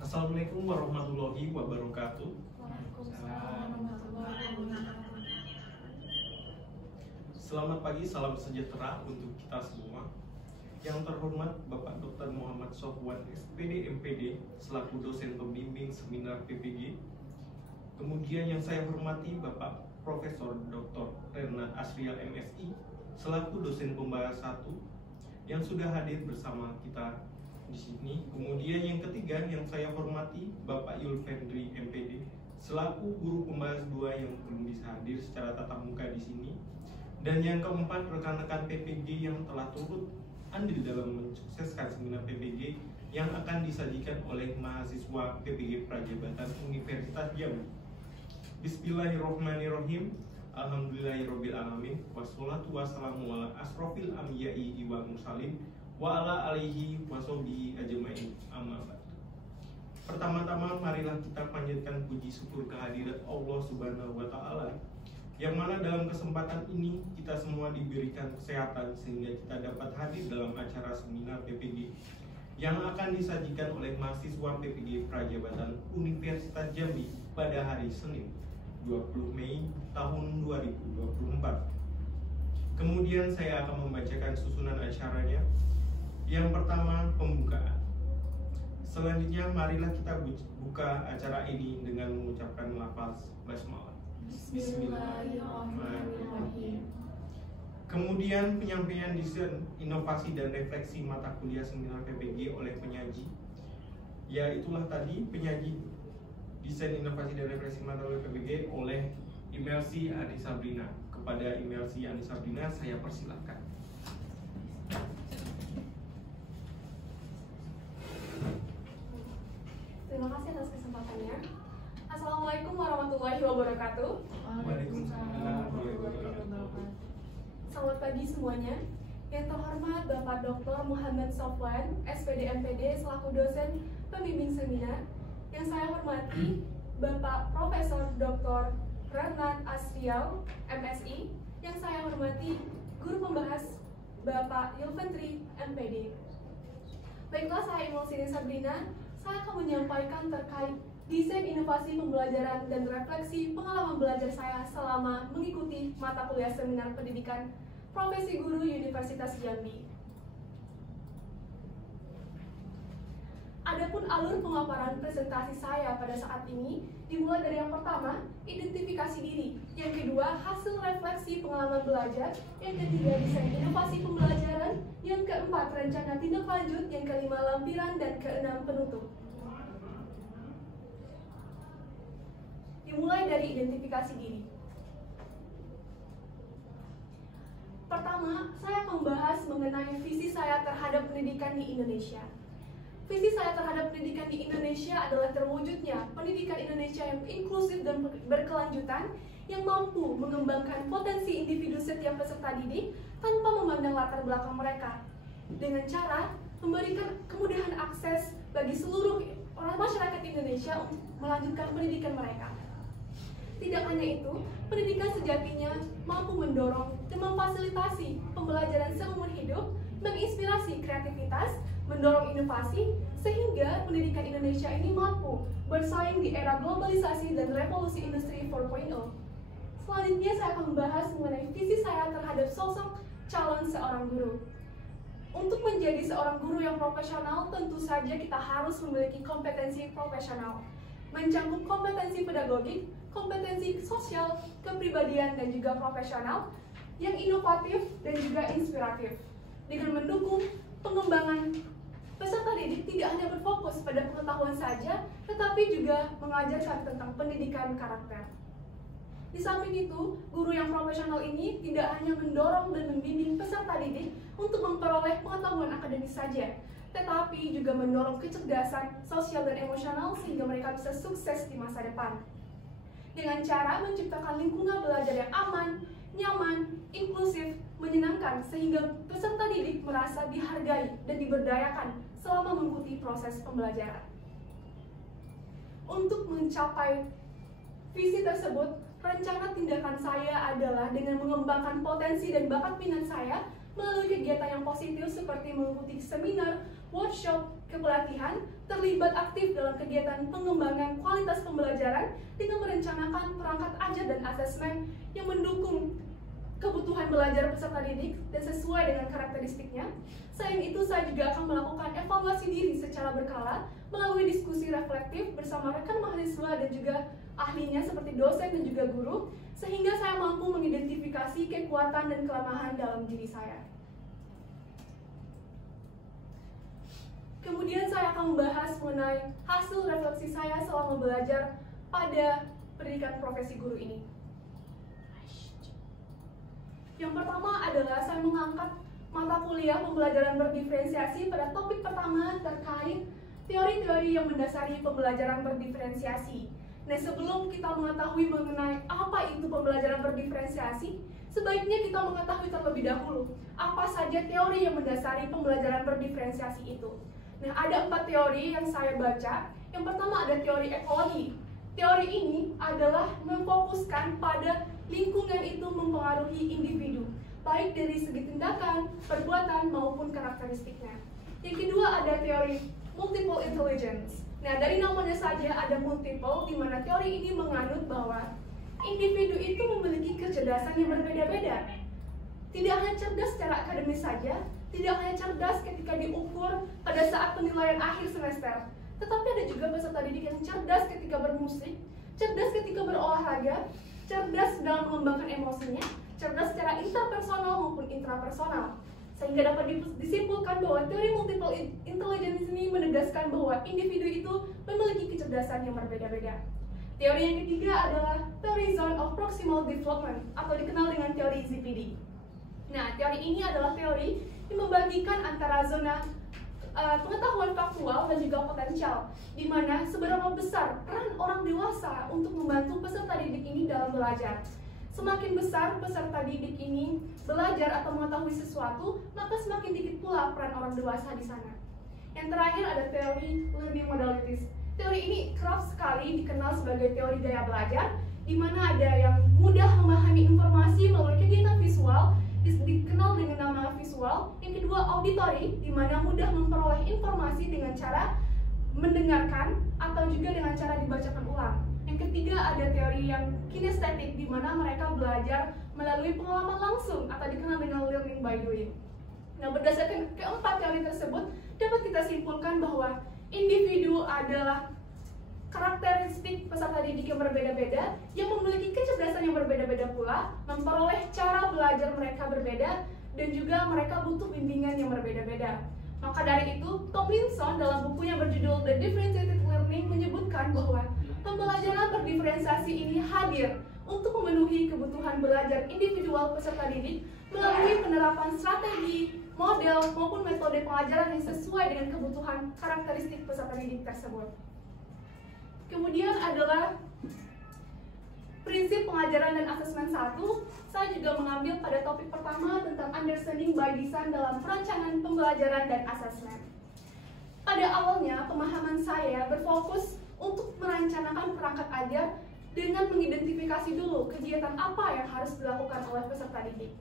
Assalamualaikum warahmatullahi wabarakatuh. Selamat pagi, salam sejahtera untuk kita semua. Yang terhormat Bapak Dr. Muhammad Sofwan, SPD MPD, selaku dosen pembimbing seminar PPG. Kemudian yang saya hormati Bapak Profesor Dr. Renat Asrial MSI, selaku dosen pembahas 1 yang sudah hadir bersama kita di sini. Kemudian yang ketiga yang saya hormati Bapak Yulfendri MPD, selaku guru pembahas 2 yang belum bisa hadir secara tatap muka di sini. Dan yang keempat, rekan-rekan PPG yang telah turut andil dalam mensukseskan seminar PPG yang akan disajikan oleh mahasiswa PPG Prajabatan Universitas Jambi. Bismillahirrahmanirrahim. Alhamdulillahirrabbilalamin. Wassalatu wassalamu ala asrofil anbiya'i wal mursalin wa ala alihi washabihi ajmain, amma ba'du. Pertama-tama marilah kita panjatkan puji syukur kehadirat Allah Subhanahu wa taala, yang mana dalam kesempatan ini kita semua diberikan kesehatan sehingga kita dapat hadir dalam acara seminar PPG yang akan disajikan oleh mahasiswa PPG Prajabatan Universitas Jambi pada hari Senin 20 Mei tahun 2024. Kemudian saya akan membacakan susunan acaranya. Yang pertama, pembukaan. Selanjutnya marilah kita buka acara ini dengan mengucapkan lafaz basmalah. Bismillahirrahmanirrahim. Kemudian penyampaian desain inovasi dan refleksi mata kuliah seminar PPG oleh penyaji. Ya, itulah tadi penyaji desain inovasi dan refleksi mata kuliah PPG oleh Imelsi Ani Sabrina. Kepada Imelsi Ani Sabrina saya persilakan. Terima kasih atas kesempatannya. Assalamualaikum warahmatullahi wabarakatuh. Waalaikumsalam warahmatullahi wabarakatuh. Selamat pagi semuanya. Yang terhormat Bapak Dr. Muhammad Sofwan, SPD MPD, selaku dosen pembimbing seminar. Yang saya hormati Bapak Profesor Dr. Renat Asrial MSI. Yang saya hormati guru pembahas Bapak Yulfendri MPD. Baiklah, saya Imelsi Sabrina. Saya akan menyampaikan terkait desain inovasi pembelajaran dan refleksi pengalaman belajar saya selama mengikuti mata kuliah seminar pendidikan profesi guru Universitas Jambi. Adapun alur pemaparan presentasi saya pada saat ini dimulai dari yang pertama, identifikasi diri, yang kedua, hasil refleksi pengalaman belajar, yang ketiga, desain inovasi pembelajaran, yang keempat, rencana tindak lanjut, yang kelima, lampiran, dan keenam, penutup. Dimulai dari identifikasi diri. Pertama, saya akan membahas mengenai visi saya terhadap pendidikan di Indonesia. Visi saya terhadap pendidikan di Indonesia adalah terwujudnya pendidikan Indonesia yang inklusif dan berkelanjutan, yang mampu mengembangkan potensi individu setiap peserta didik tanpa memandang latar belakang mereka, dengan cara memberikan kemudahan akses bagi seluruh orang masyarakat Indonesia untuk melanjutkan pendidikan mereka. Tidak hanya itu, pendidikan sejatinya mampu mendorong dan memfasilitasi pembelajaran seumur hidup, menginspirasi kreativitas, mendorong inovasi, sehingga pendidikan Indonesia ini mampu bersaing di era globalisasi dan revolusi industri 4.0. Selanjutnya saya akan membahas mengenai visi saya terhadap sosok calon seorang guru. Untuk menjadi seorang guru yang profesional, tentu saja kita harus memiliki kompetensi profesional, mencakup kompetensi pedagogik, kompetensi sosial, kepribadian, dan juga profesional yang inovatif dan juga inspiratif, dengan mendukung pengembangan peserta didik tidak hanya berfokus pada pengetahuan saja, tetapi juga mengajarkan tentang pendidikan karakter. Di samping itu, guru yang profesional ini tidak hanya mendorong dan membimbing peserta didik untuk memperoleh pengetahuan akademis saja, tetapi juga mendorong kecerdasan sosial dan emosional sehingga mereka bisa sukses di masa depan. Dengan cara menciptakan lingkungan belajar yang aman, nyaman, inklusif, menyenangkan, sehingga peserta didik merasa dihargai dan diberdayakan selama mengikuti proses pembelajaran. Untuk mencapai visi tersebut, rencana tindakan saya adalah dengan mengembangkan potensi dan bakat minat saya, melalui kegiatan yang positif seperti mengikuti seminar, workshop, kepelatihan, terlibat aktif dalam kegiatan pengembangan kualitas pembelajaran dengan merencanakan perangkat ajar dan asesmen yang mendukung kebutuhan belajar peserta didik dan sesuai dengan karakteristiknya. Selain itu, saya juga akan melakukan evaluasi diri secara berkala melalui diskusi reflektif bersama rekan mahasiswa dan juga ahlinya seperti dosen dan juga guru, sehingga saya mampu mengidentifikasi kekuatan dan kelemahan dalam diri saya. Kemudian saya akan membahas mengenai hasil refleksi saya selama belajar pada pendidikan profesi guru ini. Yang pertama adalah saya mengangkat mata kuliah pembelajaran berdiferensiasi pada topik pertama terkait teori-teori yang mendasari pembelajaran berdiferensiasi. Nah, sebelum kita mengetahui mengenai apa itu pembelajaran berdiferensiasi, sebaiknya kita mengetahui terlebih dahulu apa saja teori yang mendasari pembelajaran berdiferensiasi itu. Nah, ada 4 teori yang saya baca. Yang pertama ada teori ekologi. Teori ini adalah memfokuskan pada lingkungan itu mempengaruhi individu, baik dari segi tindakan, perbuatan, maupun karakteristiknya. Yang kedua ada teori multiple intelligence. Nah, dari namanya saja ada multiple, di mana teori ini menganut bahwa individu itu memiliki kecerdasan yang berbeda-beda. Tidak hanya cerdas secara akademis saja, tidak hanya cerdas ketika diukur pada saat penilaian akhir semester, tetapi ada juga peserta didik yang cerdas ketika bermusik, cerdas ketika berolahraga, cerdas dalam mengembangkan emosinya, cerdas secara interpersonal maupun intrapersonal. Sehingga dapat disimpulkan bahwa teori multiple intelligence ini menegaskan bahwa individu itu memiliki kecerdasan yang berbeda-beda. Teori yang ketiga adalah teori zone of proximal development atau dikenal dengan teori ZPD. Nah, teori ini adalah teori yang membagikan antara zona pengetahuan faktual dan juga potensial, di mana seberapa besar peran orang dewasa untuk membantu peserta didik ini dalam belajar. Semakin besar peserta didik ini belajar atau mengetahui sesuatu, maka semakin dikit pula peran orang dewasa di sana. Yang terakhir ada teori learning modalities. Teori ini kerap sekali dikenal sebagai teori gaya belajar, di mana ada yang mudah memahami informasi melalui kegiatan visual, dikenal dengan nama visual. Yang kedua auditory, di mana mudah memperoleh informasi dengan cara mendengarkan atau juga dengan cara dibacakan ulang. Yang ketiga ada teori yang kinestetik, di mana mereka belajar melalui pengalaman langsung atau dikenal dengan learning by doing. Nah, berdasarkan keempat teori tersebut, dapat kita simpulkan bahwa individu adalah karakteristik peserta didik yang berbeda-beda, yang memiliki kecerdasan yang berbeda-beda pula, memperoleh cara belajar mereka berbeda, dan juga mereka butuh bimbingan yang berbeda-beda. Maka dari itu, Tomlinson dalam bukunya berjudul The Differentiated Learning menyebutkan bahwa pembelajaran berdiferensiasi ini hadir untuk memenuhi kebutuhan belajar individual peserta didik melalui penerapan strategi, model, maupun metode pengajaran yang sesuai dengan kebutuhan karakteristik peserta didik tersebut. Kemudian adalah prinsip pengajaran dan asesmen 1. Saya juga mengambil pada topik pertama tentang understanding by design dalam perancangan pembelajaran dan asesmen. Pada awalnya, pemahaman saya berfokus untuk merencanakan perangkat ajar dengan mengidentifikasi dulu kegiatan apa yang harus dilakukan oleh peserta didik.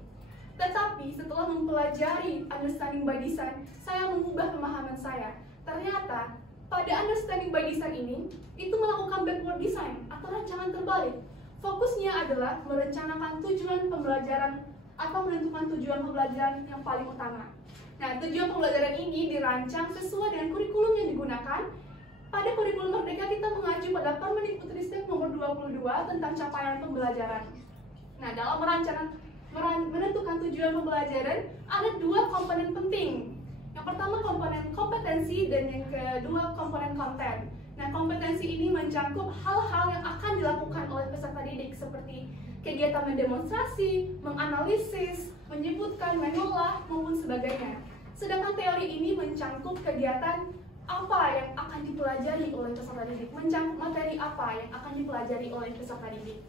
Tetapi setelah mempelajari understanding by design, saya mengubah pemahaman saya. Ternyata pada understanding by design ini, itu melakukan backward design atau rancangan terbalik. Fokusnya adalah merencanakan tujuan pembelajaran atau menentukan tujuan pembelajaran yang paling utama. Nah, tujuan pembelajaran ini dirancang sesuai dengan kurikulum yang digunakan. Pada kurikulum Merdeka kita mengacu pada Permendikbudristek nomor 22 tentang capaian pembelajaran. Nah, dalam menentukan tujuan pembelajaran, ada 2 komponen penting. Yang pertama komponen kompetensi dan yang kedua komponen konten. Nah, kompetensi ini mencakup hal-hal yang akan dilakukan oleh peserta didik seperti kegiatan mendemonstrasi, menganalisis, menyebutkan, mengolah, maupun sebagainya. Sedangkan teori ini mencangkup kegiatan apa yang akan dipelajari oleh peserta didik, mencangkup materi apa yang akan dipelajari oleh peserta didik.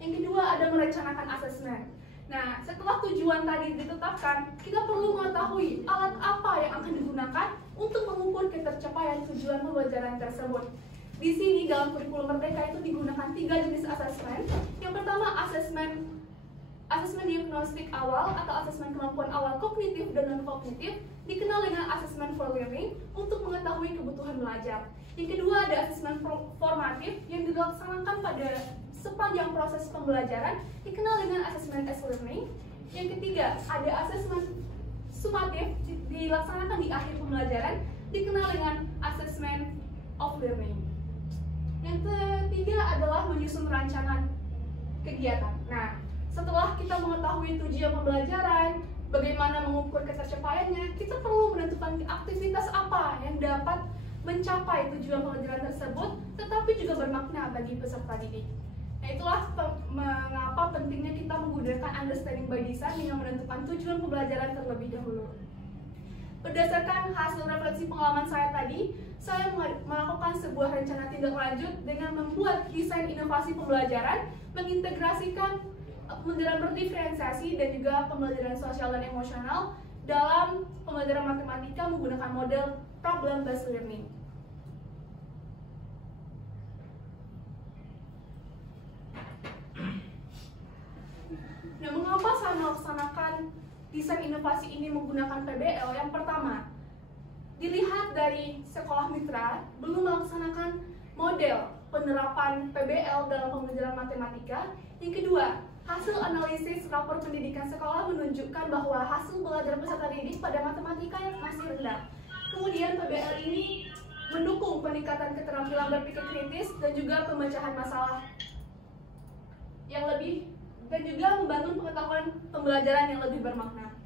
Yang kedua ada merencanakan asesmen. Nah, setelah tujuan tadi ditetapkan, kita perlu mengetahui alat apa yang akan digunakan untuk mengukur ketercapaian tujuan pembelajaran tersebut. Di sini dalam kurikulum Merdeka itu digunakan 3 jenis asesmen. Yang pertama asesmen Asesmen diagnostik awal atau asesmen kemampuan awal kognitif dan non-kognitif dikenal dengan asesmen for learning untuk mengetahui kebutuhan belajar. Yang kedua ada asesmen formatif yang dilaksanakan pada sepanjang proses pembelajaran dikenal dengan asesmen as learning. Yang ketiga ada asesmen sumatif dilaksanakan di akhir pembelajaran dikenal dengan asesmen of learning. Yang ketiga adalah menyusun rancangan kegiatan. Nah, setelah kita mengetahui tujuan pembelajaran, bagaimana mengukur ketercapaiannya, kita perlu menentukan aktivitas apa yang dapat mencapai tujuan pembelajaran tersebut, tetapi juga bermakna bagi peserta didik. Nah, itulah mengapa pentingnya kita menggunakan understanding by design dengan menentukan tujuan pembelajaran terlebih dahulu. Berdasarkan hasil refleksi pengalaman saya tadi, saya melakukan sebuah rencana tindak lanjut dengan membuat desain inovasi pembelajaran, mengintegrasikan pembelajaran berdiferensiasi dan juga pembelajaran sosial dan emosional dalam pembelajaran matematika menggunakan model problem based learning. Nah, mengapa saya melaksanakan desain inovasi ini menggunakan PBL? Yang pertama, dilihat dari sekolah mitra belum melaksanakan model penerapan PBL dalam pembelajaran matematika. Yang kedua, hasil analisis rapor pendidikan sekolah menunjukkan bahwa hasil belajar peserta didik pada matematika masih rendah. Kemudian PBL ini mendukung peningkatan keterampilan berpikir kritis dan juga pemecahan masalah yang lebih dan juga membangun pengetahuan pembelajaran yang lebih bermakna.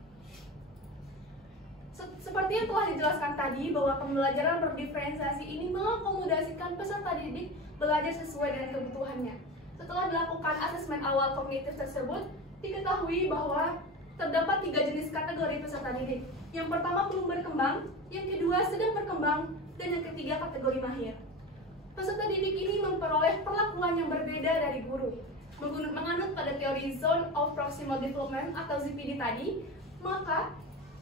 Seperti yang telah dijelaskan tadi bahwa pembelajaran berdiferensiasi ini mengakomodasikan peserta didik belajar sesuai dengan kebutuhannya. Setelah dilakukan asesmen awal kognitif tersebut, diketahui bahwa terdapat 3 jenis kategori peserta didik. Yang pertama belum berkembang, yang kedua sedang berkembang, dan yang ketiga kategori mahir. Peserta didik ini memperoleh perlakuan yang berbeda dari guru. Menganut pada teori Zone of Proximal Development atau ZPD tadi, maka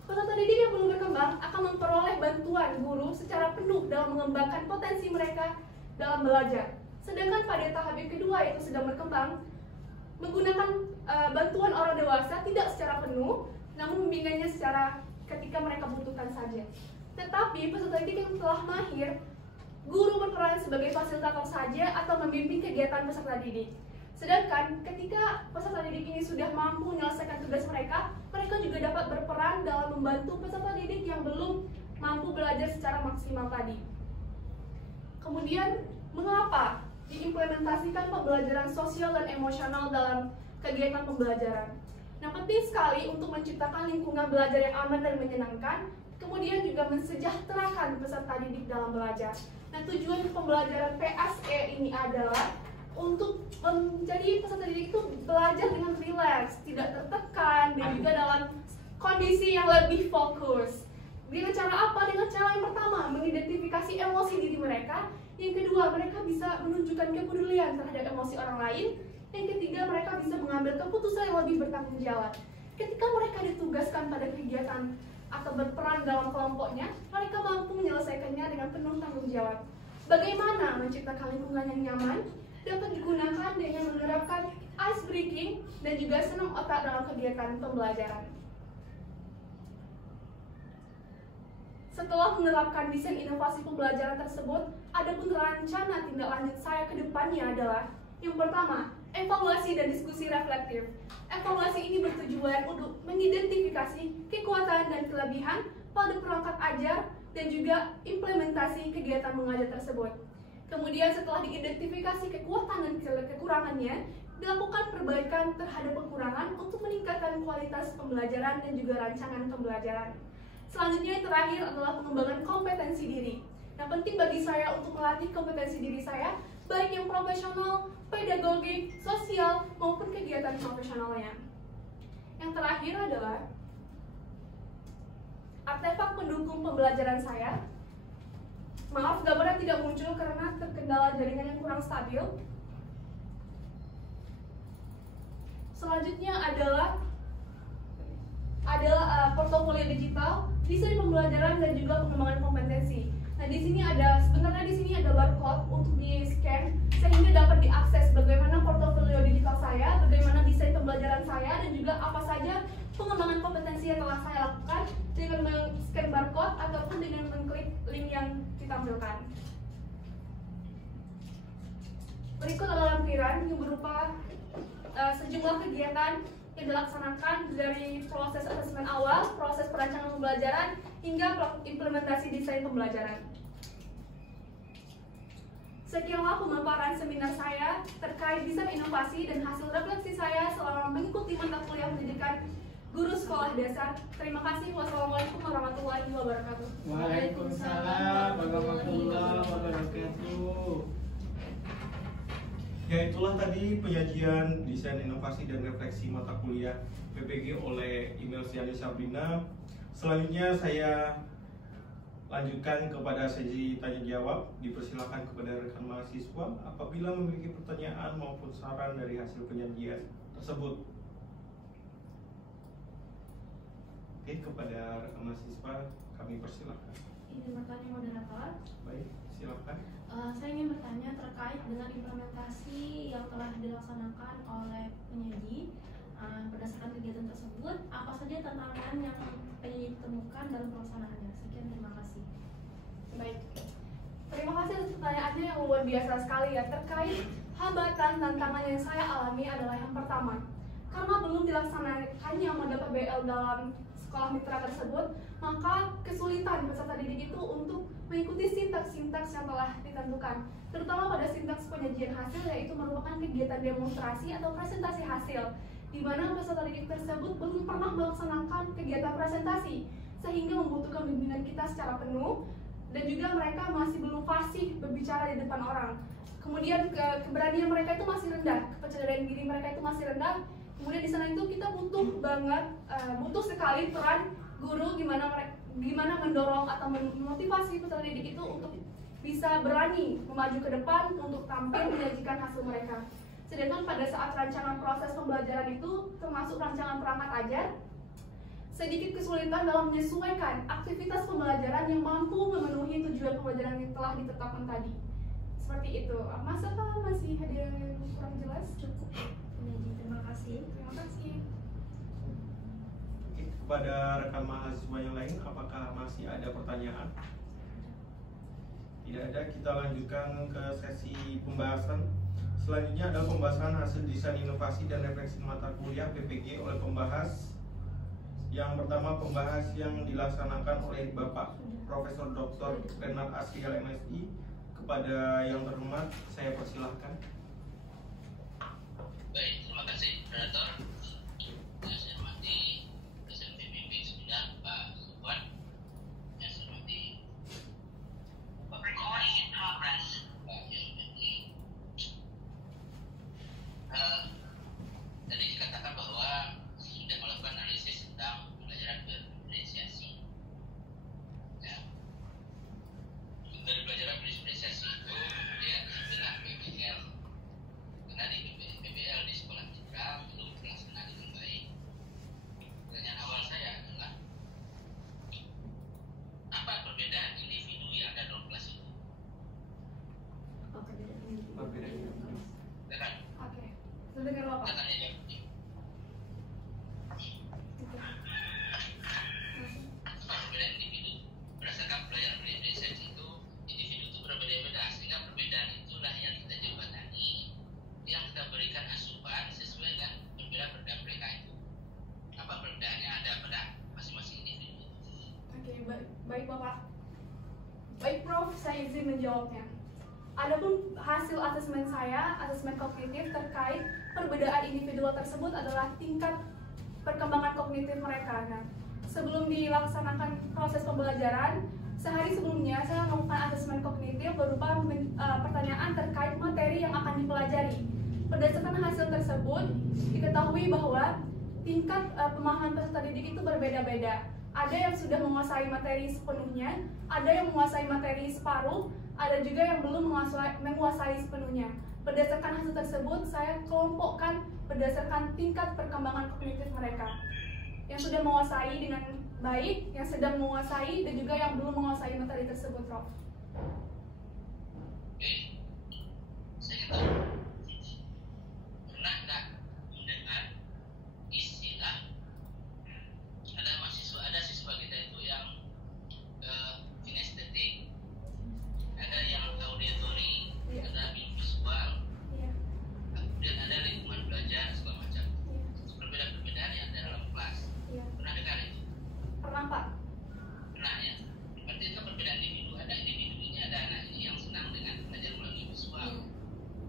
peserta didik yang belum berkembang akan memperoleh bantuan guru secara penuh dalam mengembangkan potensi mereka dalam belajar. Sedangkan pada tahap yang kedua yaitu sedang berkembang, menggunakan bantuan orang dewasa tidak secara penuh, namun membimbingnya secara ketika mereka butuhkan saja. Tetapi peserta didik yang telah mahir, guru berperan sebagai fasilitator saja atau membimbing kegiatan peserta didik. Sedangkan ketika peserta didik ini sudah mampu menyelesaikan tugas mereka, mereka juga dapat berperan dalam membantu peserta didik yang belum mampu belajar secara maksimal tadi. Kemudian, mengapa diimplementasikan pembelajaran sosial dan emosional dalam kegiatan pembelajaran? Nah, penting sekali untuk menciptakan lingkungan belajar yang aman dan menyenangkan, kemudian juga mensejahterakan peserta didik dalam belajar. Nah, tujuan pembelajaran PSE ini adalah untuk menjadi peserta didik itu belajar dengan rileks, tidak tertekan, dan juga dalam kondisi yang lebih fokus. Dengan cara apa? Dengan cara yang pertama, mengidentifikasi emosi diri mereka. Yang kedua, mereka bisa menunjukkan kepedulian terhadap emosi orang lain. Yang ketiga, mereka bisa mengambil keputusan yang lebih bertanggung jawab. Ketika mereka ditugaskan pada kegiatan atau berperan dalam kelompoknya, mereka mampu menyelesaikannya dengan penuh tanggung jawab. Bagaimana menciptakan lingkungan yang nyaman? Dapat digunakan dengan menerapkan ice breaking dan juga senam otak dalam kegiatan pembelajaran. Setelah menerapkan desain inovasi pembelajaran tersebut, adapun rencana tindak lanjut saya ke depannya adalah yang pertama, evaluasi dan diskusi reflektif. Evaluasi ini bertujuan untuk mengidentifikasi kekuatan dan kelebihan pada perangkat ajar dan juga implementasi kegiatan mengajar tersebut. Kemudian setelah diidentifikasi kekuatan dan kekurangannya, dilakukan perbaikan terhadap kekurangan untuk meningkatkan kualitas pembelajaran dan juga rancangan pembelajaran. Selanjutnya yang terakhir adalah pengembangan kompetensi diri. Nah, penting bagi saya untuk melatih kompetensi diri saya, baik yang profesional, pedagogik, sosial, maupun kegiatan profesionalnya. Yang terakhir adalah artefak pendukung pembelajaran saya. Maaf, gambarnya tidak muncul karena terkendala jaringan yang kurang stabil. Selanjutnya adalah portofolio digital. desain pembelajaran dan juga pengembangan kompetensi. Nah, sebenarnya di sini ada barcode untuk di-scan sehingga dapat diakses bagaimana portofolio digital saya, bagaimana desain pembelajaran saya, dan juga apa saja pengembangan kompetensi yang telah saya lakukan dengan men-scan barcode ataupun dengan mengklik link yang ditampilkan. Berikut adalah lampiran yang berupa sejumlah kegiatan yang dilaksanakan dari proses asesmen awal, proses perancangan pembelajaran, hingga implementasi desain pembelajaran. Sekianlah pemaparan seminar saya terkait desain inovasi dan hasil refleksi saya selama mengikuti mata kuliah pendidikan guru sekolah dasar. Terima kasih. Wassalamualaikum warahmatullahi wabarakatuh. Waalaikumsalam warahmatullahi wabarakatuh. Ya, itulah tadi penyajian desain inovasi dan refleksi mata kuliah PPG oleh Email Siani Sabrina. Selanjutnya saya lanjutkan kepada sesi tanya jawab. Dipersilakan kepada rekan mahasiswa apabila memiliki pertanyaan maupun saran dari hasil penyajian tersebut. Oke, kepada rekan mahasiswa kami persilakan. Izin bertanya moderator. Baik, silakan. Saya ingin bertanya terkait dengan implementasi yang telah dilaksanakan oleh penyaji. Berdasarkan kegiatan tersebut, apa saja tantangan yang penyaji temukan dalam pelaksanaannya? Sekian, terima kasih. Baik, terima kasih atas pertanyaannya yang luar biasa sekali ya. Terkait hambatan tantangan yang saya alami adalah yang pertama, karena belum dilaksanakannya model PBL dalam sekolah mitra tersebut, maka kesulitan peserta didik itu untuk mengikuti sintaks-sintaks yang telah ditentukan, terutama pada sintaks penyajian hasil, yaitu merupakan kegiatan demonstrasi atau presentasi hasil, di mana peserta didik tersebut belum pernah melaksanakan kegiatan presentasi, sehingga membutuhkan bimbingan kita secara penuh, dan juga mereka masih belum fasih berbicara di depan orang. Kemudian keberanian mereka itu masih rendah, kepercayaan diri mereka itu masih rendah. Kemudian di sana itu kita butuh sekali peran guru gimana mendorong atau memotivasi peserta didik itu untuk bisa berani memaju ke depan untuk tampil menyajikan hasil mereka. Sedangkan pada saat rancangan proses pembelajaran itu, termasuk rancangan perangkat ajar, sedikit kesulitan dalam menyesuaikan aktivitas pembelajaran yang mampu memenuhi tujuan pembelajaran yang telah ditetapkan tadi. Seperti itu. Mas, apa masih ada yang kurang jelas? Cukup. Penyaji, terima kasih. Terima kasih. Oke, kepada rekan mahasiswa yang lain, apakah masih ada pertanyaan? Tidak ada, kita lanjutkan ke sesi pembahasan. Selanjutnya adalah pembahasan hasil desain inovasi dan refleksi mata kuliah PPG oleh pembahas. Yang pertama, pembahas yang dilaksanakan oleh Bapak Profesor Dr. Renat Asriel MSI. Kepada yang terhormat, saya persilahkan. Baik, terima kasih moderator. Yang saya hormati Presiden PBB Seminar Pak Sufwan, yang saya hormati Pak Pak Yusmini. Tadi dikatakan bahwa sudah melakukan analisis tentang pembelajaran berdiferensiasi. Ya. Dari pelajaran berdiferensiasi itu dia istilah PBL. Karena di PBL di sekolah mitra belum terlaksana dengan baik. Pertanyaan awal saya adalah apa perbedaan individu yang ada dalam kelas itu? Perbedaannya. Ya kan? Oke. Sebentar Bapak. Kita tanya jawab. Apa perbedaan individu? Berdasarkan pelajaran berdiferensiasi itu, individu itu berbeda-beda, sehingga perbedaan itulah yang kita jembatani, yang kita berikan asupan sesuai dengan perbedaan mereka itu. Apa perbedaan yang ada pada masing-masing individu? Oke, baik Bapak. Baik Prof, saya izin menjawabnya. Adapun hasil asesmen saya, asesmen kognitif terkait perbedaan individual tersebut adalah tingkat perkembangan kognitif mereka. Nah, sebelum dilaksanakan proses pembelajaran, sehari sebelumnya saya melakukan asesmen kognitif berupa pertanyaan terkait materi yang akan dipelajari. Berdasarkan hasil tersebut, diketahui bahwa tingkat pemahaman peserta didik itu berbeda-beda. Ada yang sudah menguasai materi sepenuhnya, ada yang menguasai materi separuh, ada juga yang belum menguasai sepenuhnya. Berdasarkan hasil tersebut, saya kelompokkan berdasarkan tingkat perkembangan kognitif mereka. Yang sudah menguasai baik, yang sedang menguasai, dan juga yang belum menguasai materi tersebut, Prof. Oke, saya ingin tahu, pernah nggak mendengar istilah ada siswa kita itu yang kinestetik, ada yang auditory, Iya. ada visual, Iya. kemudian ada lingkungan belajar segala macam. Iya. Itu perbedaan-perbedaan yang ada dalam kelas. Iya. Pernah dengar itu? Pernah, Pak? Pernah ya. Berarti itu perbedaan individu. Ada individu ini, ada anak ini yang senang dengan belajar melalui visual,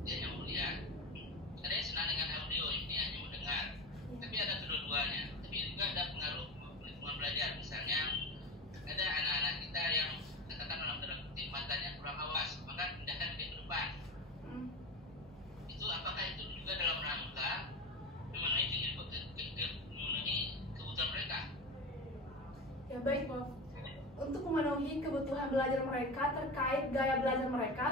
dia hanya melihat. Ada yang senang dengan audio, ini hanya mendengar. Tapi ada kedua-duanya. Tapi juga ada pengaruh lingkungan belajar. Misalnya ada anak-anak kita yang katakan dalam tanda kutip matanya kurang awas, maka pindahkan ke depan. Hmm. Itu apakah itu juga dalam rangka memenuhi kebutuhan mereka? Ya baik, Prof. Untuk memenuhi kebutuhan belajar mereka terkait gaya belajar mereka,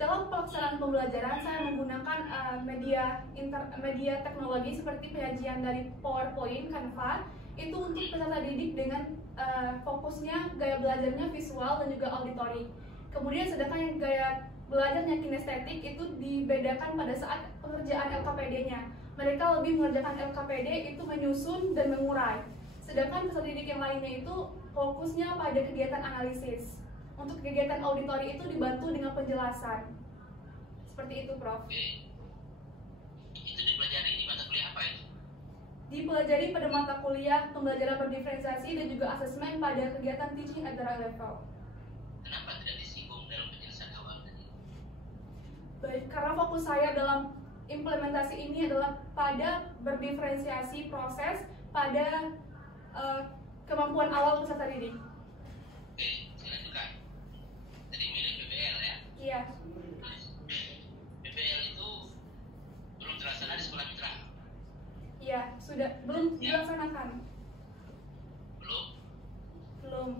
dalam pelaksanaan pembelajaran saya menggunakan media teknologi seperti penyajian dari PowerPoint, Canva, itu untuk peserta didik dengan fokusnya gaya belajarnya visual dan juga auditory. Kemudian sedangkan yang gaya belajarnya kinestetik itu dibedakan pada saat pengerjaan LKPD-nya. Mereka lebih mengerjakan LKPD itu menyusun dan mengurai. Sedangkan peserta didik yang lainnya itu fokusnya pada kegiatan analisis. Untuk kegiatan auditori itu dibantu dengan penjelasan. Seperti itu, Prof. Oke. Itu dipelajari di mata kuliah apa itu? Dipelajari pada mata kuliah pembelajaran berdiferensiasi dan juga asesmen pada kegiatan teaching at the right level. Kenapa tidak disinggung dalam penjelasan awal tadi? Baik, karena fokus saya dalam implementasi ini adalah pada berdiferensiasi proses pada kemampuan awal peserta didik. Oke, saya lanjutkan. Tadi milik BBL ya. Iya, BBL itu belum terlaksana di sekolah mitra. iya, sudah belum dilaksanakan. Belum. Belum.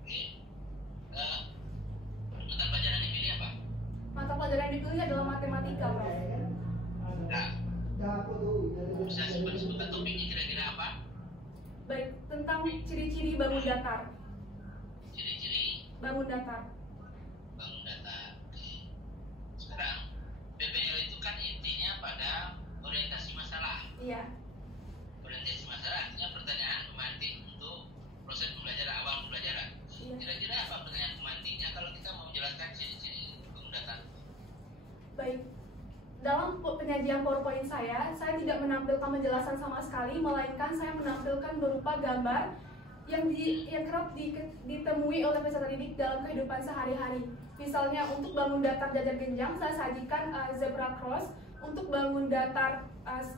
Oke. Mata pelajaran yang pilih apa? Mata pelajaran yang dipilih adalah matematika, Prof. Nah, bisa sebutkan topiknya kira-kira apa? Baik, tentang ciri-ciri bangun datar. Ciri-ciri Bangun datar. bangun data. Oke. Sekarang BBL itu kan intinya pada orientasi masalah. Iya. Orientasi masalah artinya pertanyaan pemantik untuk proses pembelajaran awal pembelajaran. Iya. Kira-kira apa pertanyaan pemantiknya kalau kita mau menjelaskan ciri-ciri bangun data? Baik, dalam penyajian PowerPoint saya tidak menampilkan penjelasan sama sekali, melainkan saya menampilkan berupa gambar yang kerap ditemui oleh peserta didik dalam kehidupan sehari-hari. Misalnya untuk bangun datar jajar genjang, saya sajikan zebra cross. Untuk bangun datar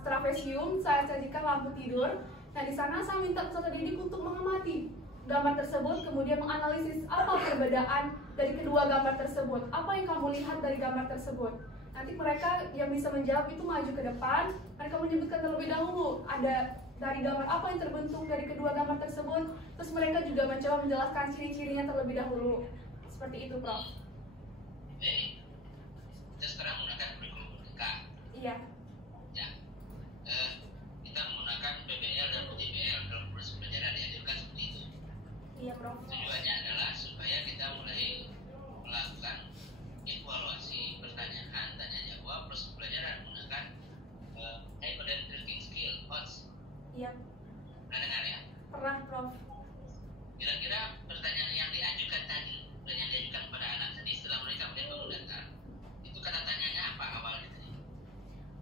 trapesium, saya sajikan lampu tidur. Nah, di sana saya minta peserta didik untuk mengamati gambar tersebut, kemudian menganalisis apa perbedaan dari kedua gambar tersebut. Apa yang kamu lihat dari gambar tersebut? Nanti mereka yang bisa menjawab itu maju ke depan, mereka menyebutkan terlebih dahulu ada dari gambar apa yang terbentuk dari kedua gambar tersebut, terus mereka juga mencoba menjelaskan ciri-cirinya terlebih dahulu. Seperti itu, Prof. Oke. Kita sekarang menggunakan kurikulum merdeka. Iya. Ya. Kita menggunakan BBL dan UTBL dalam proses pembelajaran dianjurkan seperti itu. Iya, Prof. Tujuannya adalah supaya kita mulai melakukan evaluasi pertanyaan, tanya jawab, proses pembelajaran menggunakan hypothetical thinking skill, HOTS. Iya. Pernah dengar ya? Pernah, Prof. Kira-kira pertanyaan yang diajukan tadi dan yang diajukan kepada anak tadi setelah mereka melihat bangun datar, itu kata tanyanya apa awalnya tadi?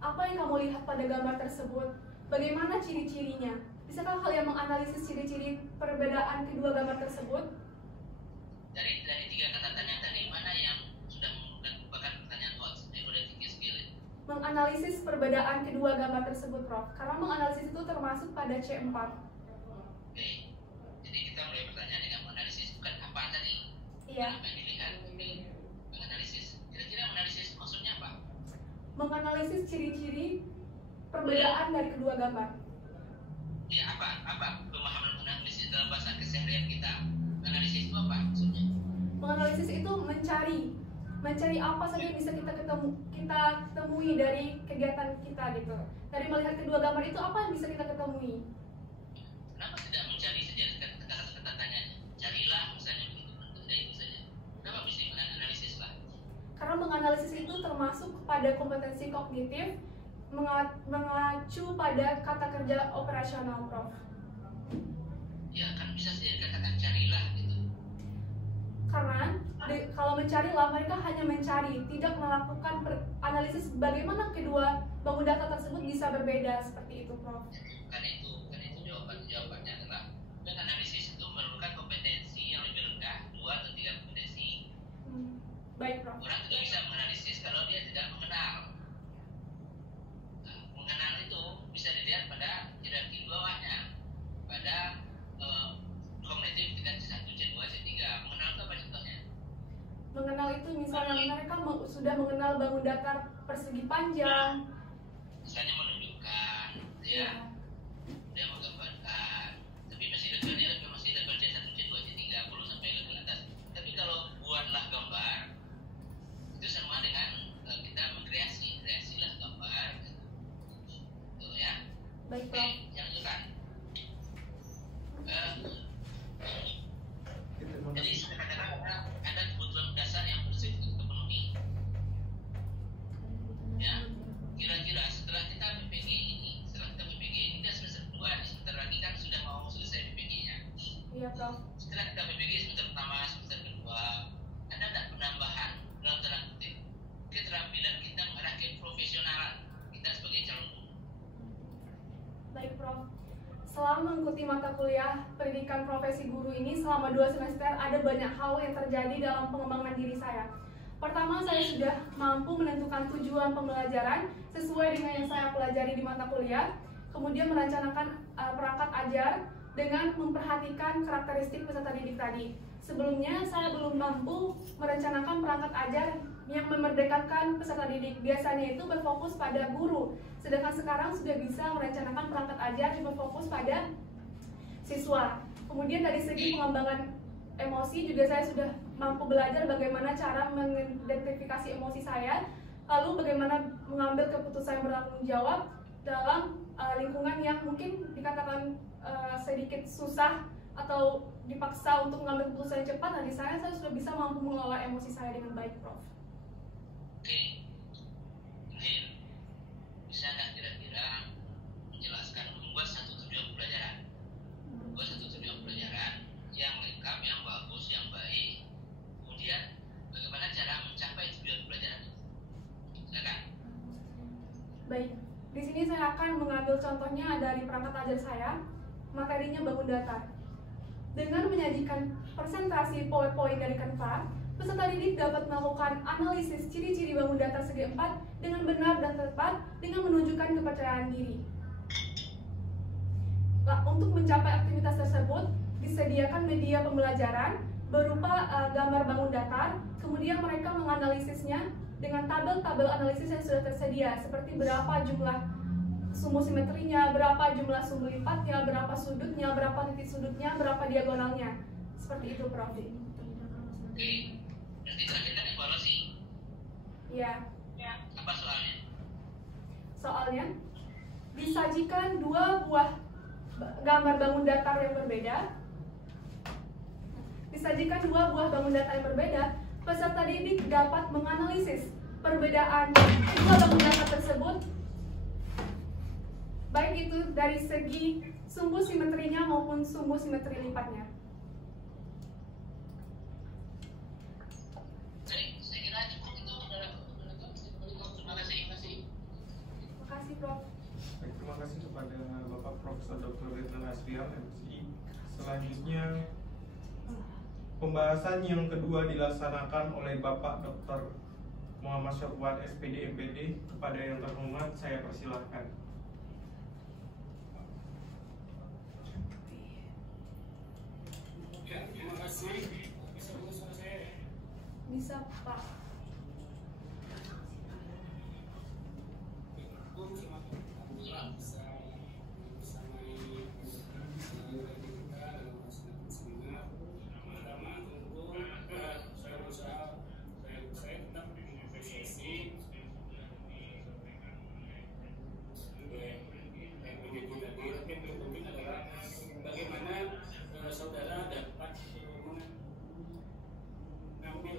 Apa yang kamu lihat pada gambar tersebut? Bagaimana ciri-cirinya? Bisakah kalian menganalisis ciri-ciri perbedaan kedua gambar tersebut? Dari tiga kata tanya tadi, mana yang sudah merupakan pertanyaan HOTS, hypothetical thinking skill? Menganalisis perbedaan kedua gambar tersebut, Prof. Karena menganalisis itu termasuk pada C4. Oke. Jadi kita mulai pertanyaan dengan menganalisis, bukan apa tadi? Iya. Apa yang dilihat, tapi menganalisis. Kira-kira menganalisis maksudnya apa? Menganalisis ciri-ciri perbedaan dari kedua gambar. Ya, apa pemahaman menganalisis dalam bahasa keseharian kita? Menganalisis itu apa maksudnya? Menganalisis itu mencari apa saja yang bisa kita temui dari kegiatan kita gitu. Dari melihat kedua gambar itu apa yang bisa kita ketemui? Kenapa tidak mencari kompetensi kognitif mengacu pada kata kerja operasional, Prof. Ya kan bisa saja dikatakan carilah gitu. Karena kalau mencarilah, mereka hanya mencari, tidak melakukan analisis bagaimana kedua bangun data tersebut bisa berbeda, seperti itu, Prof. Kan itu jawabannya adalah analisis itu memerlukan kompetensi yang lebih rendah, 2 atau 3 kompetensi. Baik, Prof. Orang tidak bisa menganalisis kalau dia tidak mengenal. Nah, mengenal itu bisa dilihat pada hierarki di bawahnya, pada kognitif tingkat C1, C2, C3. Mengenal itu apa contohnya? Mengenal itu misalnya mereka sudah mengenal bangun datar persegi panjang, Misalnya menunjukkan, ya, dia menggambarkan. Tapi masih level C1, C2, C3, belum sampai level atas. Tapi kalau buatlah gambar, itu sama dengan kita kreasilah gambar, gitu ya. baik, Oke, Prof. yang itu kan. Jadi kadang-kadang ada kebutuhan dasar yang harus terpenuhi. Ya, kira-kira setelah kita PPG ini kan semester 2, sebentar lagi kan sudah mau selesai PPG-nya. Iya, Prof. Setelah kita PPG semester pertama, semester kedua, ada nggak penambahan dalam tanda kutip keterampilan kita mengarah ke profesionalan kita sebagai calon guru? Baik, Prof. Selama mengikuti mata kuliah pendidikan profesi guru ini selama 2 semester, ada banyak hal yang terjadi dalam pengembangan diri saya. Pertama, saya sudah mampu menentukan tujuan pembelajaran sesuai dengan yang saya pelajari di mata kuliah, kemudian merencanakan perangkat ajar dengan memperhatikan karakteristik peserta didik tadi. Sebelumnya, saya belum mampu merencanakan perangkat ajar yang memerdekakan peserta didik. Biasanya itu berfokus pada guru, sedangkan sekarang sudah bisa merencanakan perangkat ajar yang berfokus pada siswa. Kemudian dari segi pengembangan emosi juga saya sudah mampu belajar bagaimana cara mengidentifikasi emosi saya, lalu bagaimana mengambil keputusan yang bertanggung jawab dalam lingkungan yang mungkin dikatakan sedikit susah atau dipaksa untuk mengambil keputusan yang cepat. Nah, di saya sudah bisa mampu mengelola emosi saya dengan baik, Prof. Oke, Lin, bisa nggak kira-kira menjelaskan membuat satu tujuan pelajaran? Membuat satu tujuan pelajaran yang lengkap, yang bagus, yang baik. Kemudian bagaimana cara mencapai tujuan pelajaran itu? Silakan. Baik, di sini saya akan mengambil contohnya dari perangkat ajar saya, materinya bangun datar. Dengan menyajikan presentasi PowerPoint dari Canva, peserta didik dapat melakukan analisis ciri-ciri bangun datar segi 4 dengan benar dan tepat dengan menunjukkan kepercayaan diri. Nah, untuk mencapai aktivitas tersebut, disediakan media pembelajaran berupa gambar bangun datar, kemudian mereka menganalisisnya dengan tabel-tabel analisis yang sudah tersedia, seperti berapa jumlah sumbu simetrinya, berapa jumlah sumbu lipatnya, berapa sudutnya, berapa titik sudutnya, berapa diagonalnya. Seperti itu, Prof. Oke, nanti terakhir kan evaluasi. Ya. Apa soalnya? Soalnya, disajikan 2 buah gambar bangun datar yang berbeda. Disajikan 2 buah bangun datar yang berbeda, peserta didik dapat menganalisis perbedaan 2 bangun datar tersebut, baik itu dari segi sumbu simetrinya maupun sumbu simetri lipatnya. Baik, saya kira cukup itu. Terima kasih. Terima kasih, Prof. Baik, terima kasih kepada Bapak Profesor Dr. Ridwan Asrial, MC. Selanjutnya, pembahasan yang kedua dilaksanakan oleh Bapak Dr. Muhammad Syafwan, SPD MPD. Kepada yang terhormat, saya persilahkan. Ya, terima kasih. Bisa mengusul saya. Bisa, Pak. Alhamdulillah bisa bersama kita dalam melaksanakan seminar. Pertama tentu saya tetap mengapresiasi yang menjadi tadi, tapi yang penting adalah bagaimana saudara dapat mengambil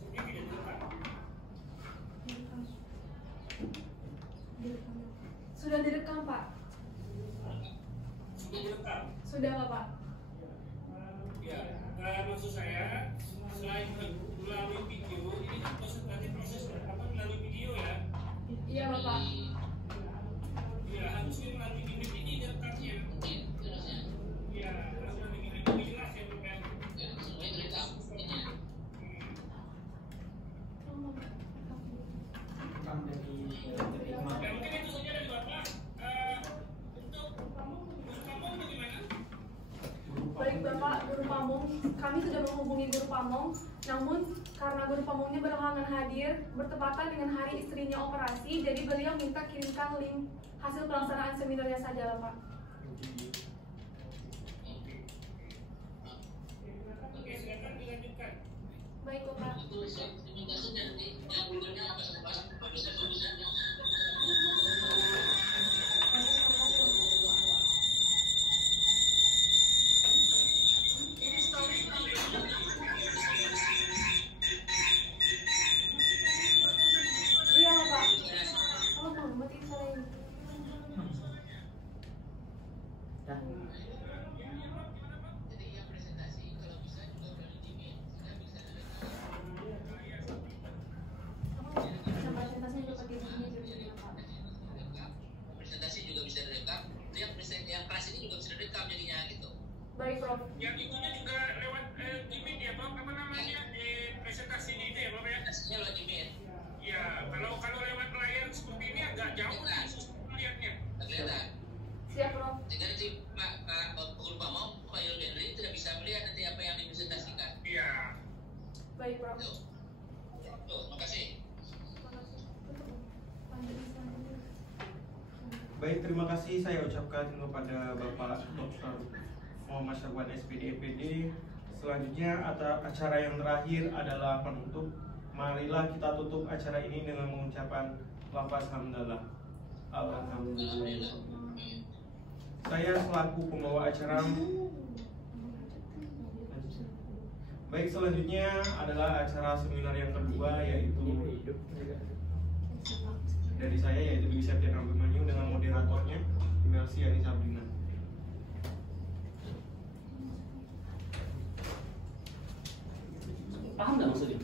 Ini tidak direkam. Sudah direkam, Pak. Sudah direkam. Sudah, Bapak. Ya, maksud saya selain melalui video, ini kan nanti proses apa melalui video ya? Iya, Bapak. Ya, harusnya melalui video ini direkamnya. Ya, harus melalui video ini jelas ya, Bapak. Semuanya direkam. Rekam dari terima. Ya, mungkin itu saja dari Bapak. Untuk guru pamong bagaimana? Baik, Bapak, Guru Pamong, kami sudah menghubungi Guru Pamong, namun karena Guru Pamongnya berhalangan hadir, bertepatan dengan hari istrinya operasi, jadi beliau minta kirimkan link hasil pelaksanaan seminarnya saja, Bapak. Oke, silakan dilanjutkan. Baik, Bapak. Itu segmentasinya nanti yang bulannya apa bisa bagusannya. Iya, Bapak. Oh, mati saya. Dah. Jadi yang presentasi kalau bisa juga melalui Gmail sudah bisa direkam. Presentasinya juga pakai Zoom jadi Bapak. Presentasi juga bisa direkam. Yang kelas ini juga bisa direkam jadinya gitu. Baik, Prof. Yang itunya juga lewat Gmail ya, Pak. Apa namanya? Di presentasi itu ya, Bapak ya? Presentasinya lewat Gmail. Ya, kalau lewat layar seperti ini agak jauh nih susah melihatnya. Tak kelihatan. Siap, Prof. Sehingga nanti Pak Guru Pamong, Pak Yulbendri tidak bisa melihat nanti apa yang dipresentasikan. Iya. Baik, Prof. Tuh, makasih. Baik, terima kasih saya ucapkan kepada Bapak Dr. Muhammad Syahban SPD EPD. Selanjutnya acara yang terakhir adalah penutup. Marilah kita tutup acara ini dengan mengucapkan lafaz hamdalah. Alhamdulillah. Saya selaku pembawa acara. Baik, selanjutnya adalah acara seminar yang kedua, yaitu dari saya, yaitu Dwi Septian Abimanyu dengan moderatornya Melsi Yani Sabrina. Paham nggak maksudnya?